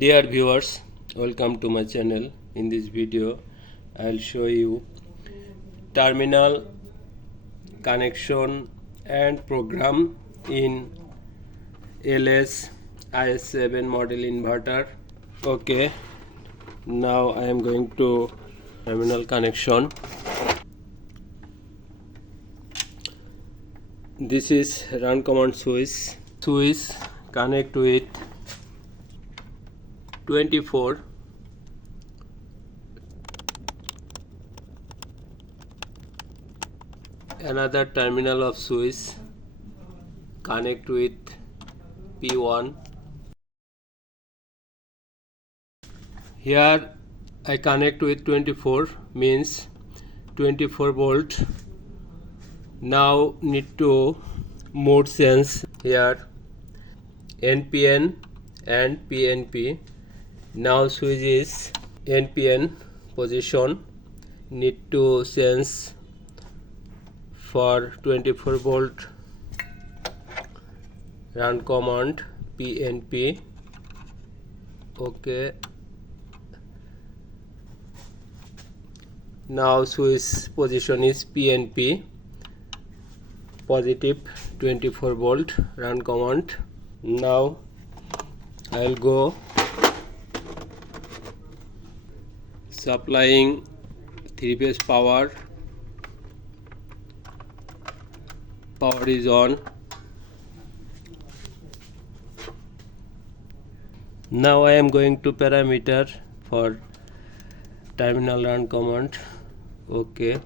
Dear viewers, welcome to my channel. In this video, I'll show you terminal connection and program in LS iS7 model inverter. Okay, now I am going to terminal connection. This is run command switch. Switch connect with 24. Another terminal of switch connect with P1. Here I connect with 24, means 24 volt. Now need to mode sense here NPN and PNP. Now switch is NPN position, need to sense for 24 volt, run command PNP. Okay, now switch position is PNP, positive 24 volt, run command. Now I'll go supplying 3-phase power. Power is on. Now I am going to parameter for terminal run command. Okay,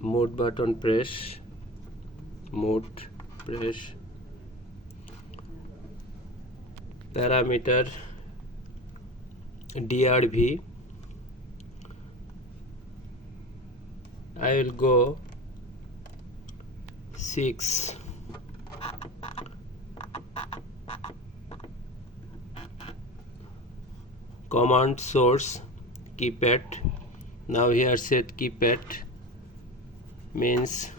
mode button press, mode press, parameter DRV. I will go 6. Command source keypad. Now here set keypad, means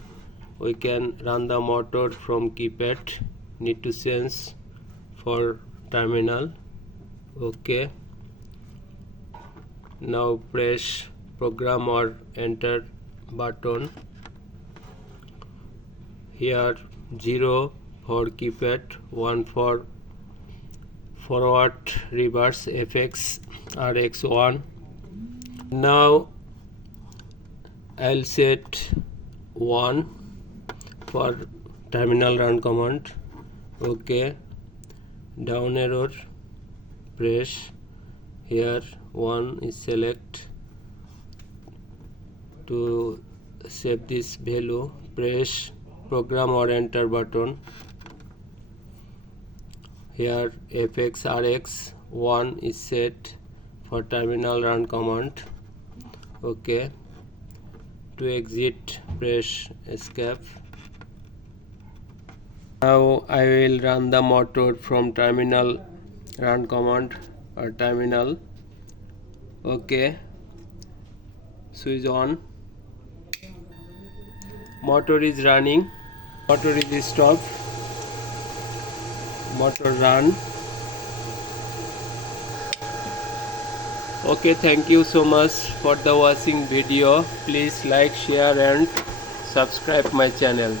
we can run the motor from keypad. Need to sense for terminal. Okay, now press program or enter button. Here 0 for keypad, 1 for forward, reverse, FX, RX1. Now I'll set 1 for terminal run command. Okay, down arrow press. Here 1 is select. To save this value, press program or enter button. Here FX RX 1 is set for terminal run command. Okay, to exit press escape. Now I will run the motor from terminal run command or terminal. Okay, switch on. Motor is running, motor is stopped, motor run. Okay, thank you so much for the watching video. Please like, share and subscribe my channel.